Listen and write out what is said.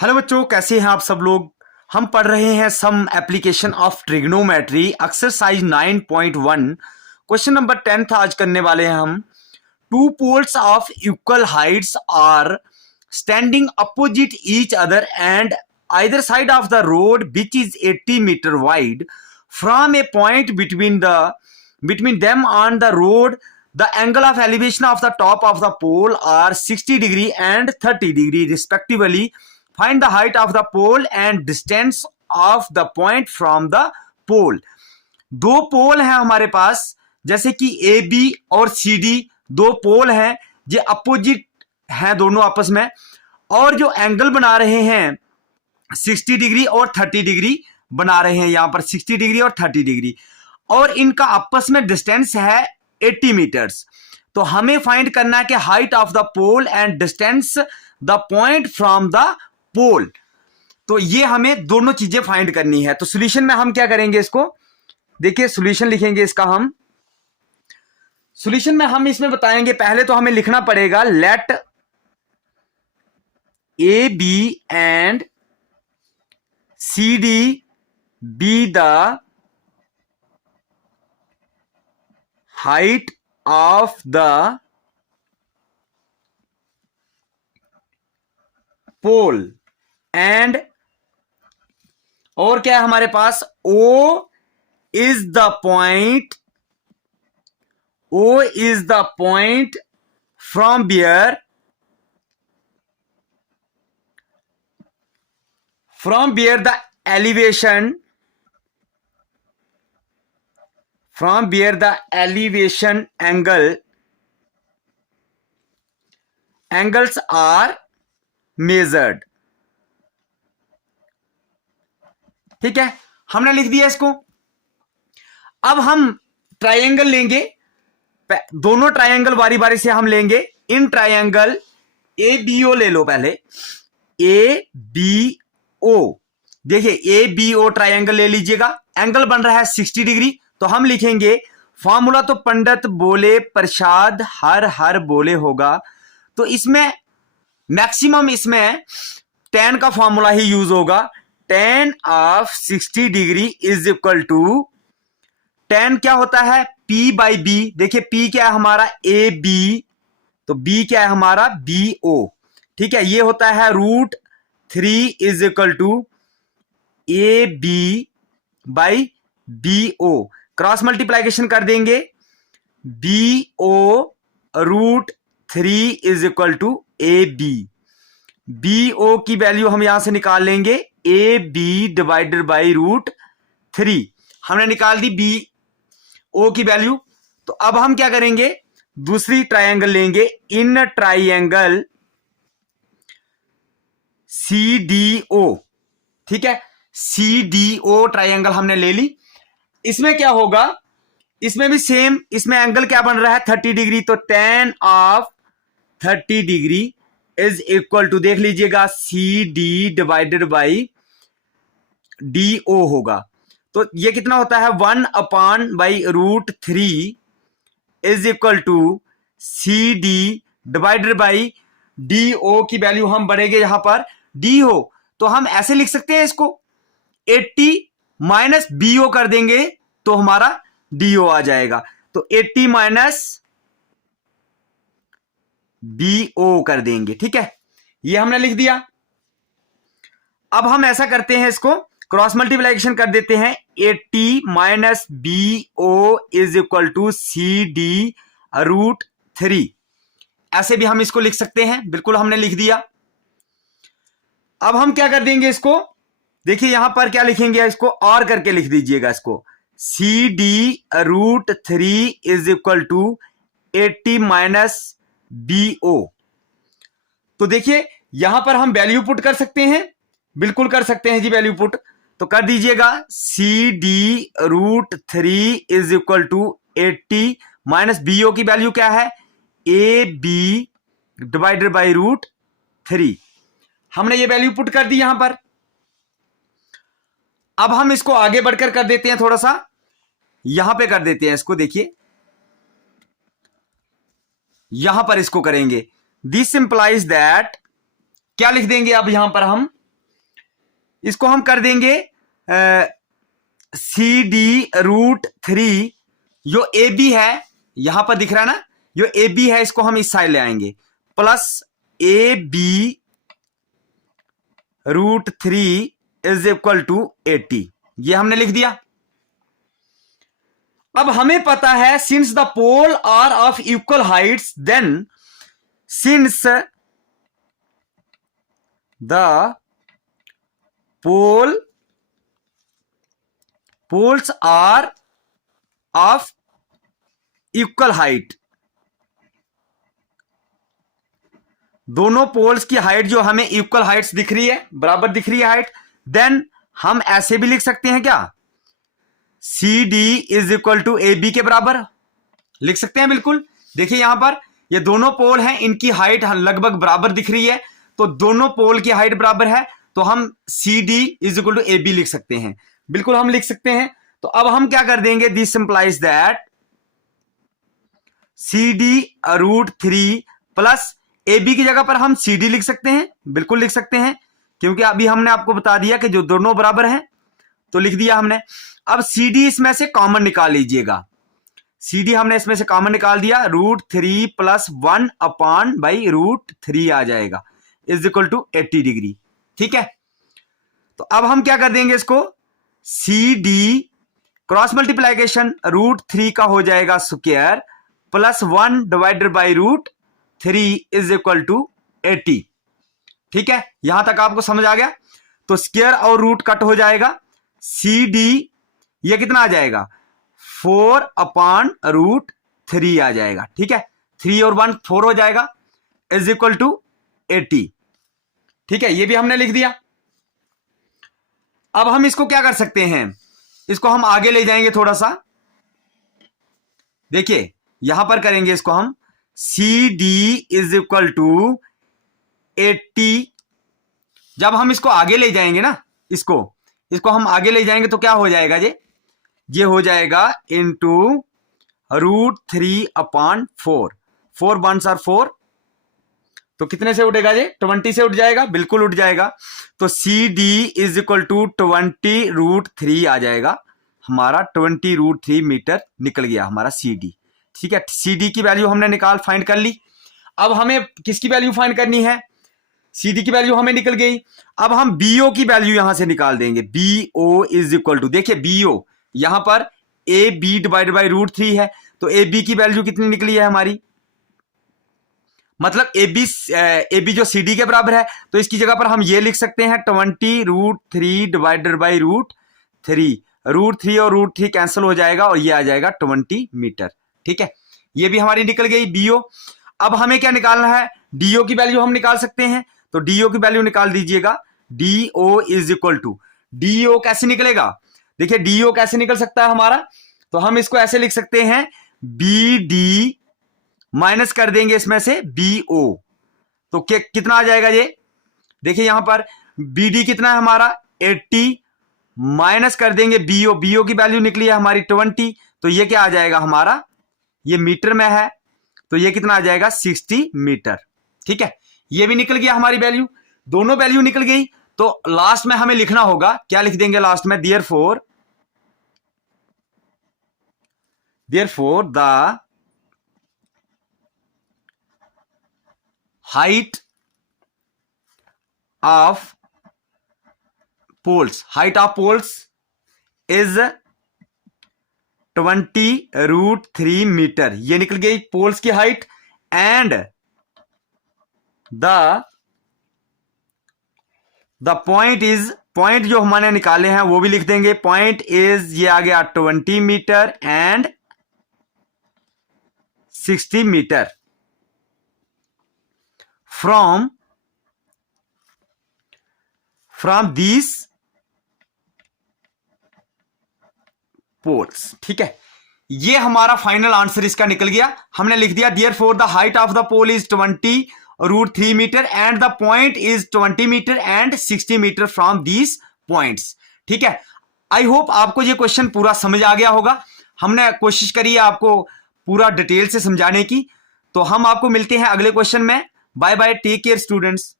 Hello बच्चों, कैसे हैं आप सब लोग। हम पढ़ रहे हैं some application of trigonometry exercise 9.1 question number 10 आज करने वाले हैं हम। Two poles of equal heights are standing opposite each other and either side of the road which is 80 meter wide. From a point between them on the road, the angle of elevation of the top of the pole are 60 degree and 30 degree respectively. Find the height of the pole and distance of the point from the pole. दो पोल हैं हमारे पास, जैसे कि A B और C D दो पोल हैं, ये opposite हैं दोनों आपस में, और जो एंगल बना रहे हैं 60 डिग्री और 30 डिग्री बना रहे हैं, यहां पर 60 डिग्री और 30 डिग्री, और इनका आपस में डिस्टेंस है 80 मीटर्स। तो हमें फाइंड करना है कि height of the pole and distance the point from the pole. तो ये हमें दोनों चीजें फाइंड करनी है। तो सॉल्यूशन में हम क्या करेंगे, इसको देखिए, सॉल्यूशन लिखेंगे इसका। हम सॉल्यूशन में हम इसमें बताएंगे, पहले तो हमें लिखना पड़ेगा let A B and CD be the height of the pole and और क्या है हमारे पास, O is the point from where the elevation angles are measured। ठीक है, हमने लिख दिया इसको। अब हम ट्रायंगल लेंगे, दोनों ट्रायंगल बारी बारी से हम लेंगे। In triangle A B O ले लो, पहले ए बी ओ, देखिए ए बी ओ ट्रायंगल ले लीजिएगा। एंगल बन रहा है 60 डिग्री, तो हम लिखेंगे फॉर्मूला तो पंडित बोले प्रसाद हर हर बोले होगा। तो इसमें मैक्सिमम इसमें tan का फॉर्मूला ही यूज होगा। tan of 60 degree is equal to, tan क्या होता है P बाई बी। देखिए P क्या है हमारा ए बी, तो B क्या है हमारा बी ओ। ठीक है, ये होता है √3 is equal to A B by B O. Cross multiplication कर देंगे, B O √3 is equal to A B. B O की वैल्यू हम यहां से निकाल लेंगे, ए बी डिवाइडेड बाई √3। हमने निकाल दी बी ओ की वैल्यू। तो अब हम क्या करेंगे, दूसरी ट्रायंगल लेंगे। In triangle C D O, ठीक है, सी डी ओ ट्रायंगल हमने ले ली। इसमें क्या होगा, इसमें भी सेम, इसमें एंगल क्या बन रहा है 30 डिग्री। तो tan of 30 degree is equal to, देख लीजिएगा, C D divided by D O होगा। तो ये कितना होता है 1/√3 is equal to C D divided by D O की वैल्यू हम बढ़ेंगे यहां पर डी हो, तो हम ऐसे लिख सकते हैं इसको 80 माइनस बी ओ कर देंगे तो हमारा डी ओ आ जाएगा। तो 80 माइनस बी ओ कर देंगे। ठीक है, ये हमने लिख दिया। अब हम ऐसा करते हैं, इसको क्रॉस मल्टीप्लिकेशन कर देते हैं। 80 minus B O is equal to C D √3, ऐसे भी हम इसको लिख सकते हैं। बिल्कुल हमने लिख दिया। अब हम क्या कर देंगे इसको, देखिए यहां पर क्या लिखेंगे, इसको और करके लिख दीजिएगा इसको, C D √3 is equal to 80 minus B O. तो देखिए यहां पर हम वैल्यू पुट कर सकते हैं, बिल्कुल कर सकते हैं जी वैल्यू पुट। तो कर दीजिएगा, C D √3 is equal to 80 minus B O की वैल्यू क्या है, ए बी डिवाइडेड बाई √3। हमने ये वैल्यू पुट कर दी यहां पर। अब हम इसको आगे बढ़कर कर देते हैं, थोड़ा सा यहां पे कर देते हैं इसको। देखिए यहां पर इसको करेंगे, दिस इंप्लाइज दैट, क्या लिख देंगे अब यहां पर हम, इसको हम कर देंगे सी डी रूट थ्री, जो ए बी है यहां पर दिख रहा है ना, जो ए बी है इसको हम इस साइड ले आएंगे, plus A B root three is equal to 80, ये हमने लिख दिया। अब हमें पता है since the pole are of equal heights, then since the poles are of equal height, दोनों पोल्स की हाइट जो हमें इक्वल हाइट्स दिख रही है, बराबर दिख रही है हाइट, देन हम ऐसे भी लिख सकते हैं क्या, C D is equal to A B के बराबर लिख सकते हैं। बिल्कुल, देखिए यहां पर ये दोनों पोल हैं, इनकी हाइट लगभग बराबर दिख रही है, तो दोनों पोल की हाइट बराबर है, तो हम C D is equal to A B लिख सकते हैं। बिल्कुल हम लिख सकते हैं। तो अब हम क्या कर देंगे, this implies that C D root three plus A B की जगह पर हम सी डी लिख सकते हैं, बिल्कुल लिख सकते हैं, क्योंकि अभी हमने आपको बता दिया कि जो दोनों बराबर हैं, तो लिख दिया हमने। अब सी डी इसमें से कॉमन निकाल लीजिएगा, सी डी हमने इसमें से कॉमन निकाल दिया, root three plus 1 upon by root three आ जाएगा, इज इक्वल टू 80 डिग्री। ठीक है, तो अब हम क्या कर देंगे, इसको C D cross multiplication root three का हो जाएगा square plus 1 divided by root three is equal to 80। ठीक है, यहां तक आपको समझ आ गया। तो स्क्वायर और रूट कट हो जाएगा, सी डी ये कितना आ जाएगा, 4 अपॉन रूट थ्री आ जाएगा। ठीक है, 3 और 1 4 हो जाएगा, इज इक्वल टू 80। ठीक है, ये भी हमने लिख दिया। अब हम इसको क्या कर सकते हैं, इसको हम आगे ले जाएंगे थोड़ा सा। देखिए यहां पर करेंगे इसको हम, C D is equal to 80। जब हम इसको आगे ले जाएंगे ना, इसको हम आगे ले जाएंगे तो क्या हो जाएगा, ये हो जाएगा into root three upon 4, 4 1s are 4, तो कितने से उठेगा, 20 से उठ जाएगा, बिल्कुल उठ जाएगा। तो C D is equal to 20 root three आ जाएगा, हमारा 20 रूट थ्री मीटर निकल गया हमारा सी डी। ठीक है, सी डी की वैल्यू हमने फाइंड कर ली। अब हमें किसकी वैल्यू फाइंड करनी है, सी डी की वैल्यू हमें निकल गई। अब हम बीओ की वैल्यू यहां से निकाल देंगे, बीओ इज इक्वल टू, देखिए बीओ यहां पर A B divided by root three है, तो ए बी की वैल्यू कितनी निकली है हमारी, मतलब ए बी जो सी डी के बराबर है, तो इसकी जगह पर हम ये लिख सकते हैं 20 root three divided by root three और रूट थ्री कैंसिल हो जाएगा और ये आ जाएगा 20 मीटर। ठीक है, ये भी हमारी निकल गई बीओ। अब हमें क्या निकालना है, डीओ की वैल्यू हम निकाल सकते हैं, तो डीओ की वैल्यू निकाल दीजिएगा, D O is equal to, D O कैसे निकलेगा, देखिए डीओ कैसे निकल सकता है हमारा, तो हम इसको ऐसे लिख सकते हैं, बी डी माइनस कर देंगे इसमें से बीओ, तो कितना आ जाएगा, ये देखिए यहां पर बी डी कितना है हमारा 80, माइनस कर देंगे बीओ, बीओ की वैल्यू निकली है हमारी 20, तो ये क्या आ जाएगा हमारा, ये मीटर में है, तो ये कितना आ जाएगा 60 मीटर। ठीक है, ये भी निकल गया हमारी वैल्यू, दोनों वैल्यू निकल गई। तो लास्ट में हमें लिखना होगा, क्या लिख देंगे लास्ट में, therefore the height of poles is 20 root three metre, ये निकल गई पोल्स की हाइट, एंड द पॉइंट जो हमने निकाले हैं वो भी लिख देंगे, पॉइंट इज ये आ गया 20 metre and 60 metre from these poles. ठीक है, ये हमारा फाइनल आंसर इसका निकल गया, हमने लिख दिया therefore the height of the pole is 20 root three metre and the point is 20 metre and 60 metre from these points. ठीक है, आई होप आपको ये क्वेश्चन पूरा समझ आ गया होगा, हमने कोशिश करी है आपको पूरा डिटेल से समझाने की। तो हम आपको मिलते हैं अगले क्वेश्चन में, bye bye, take care students.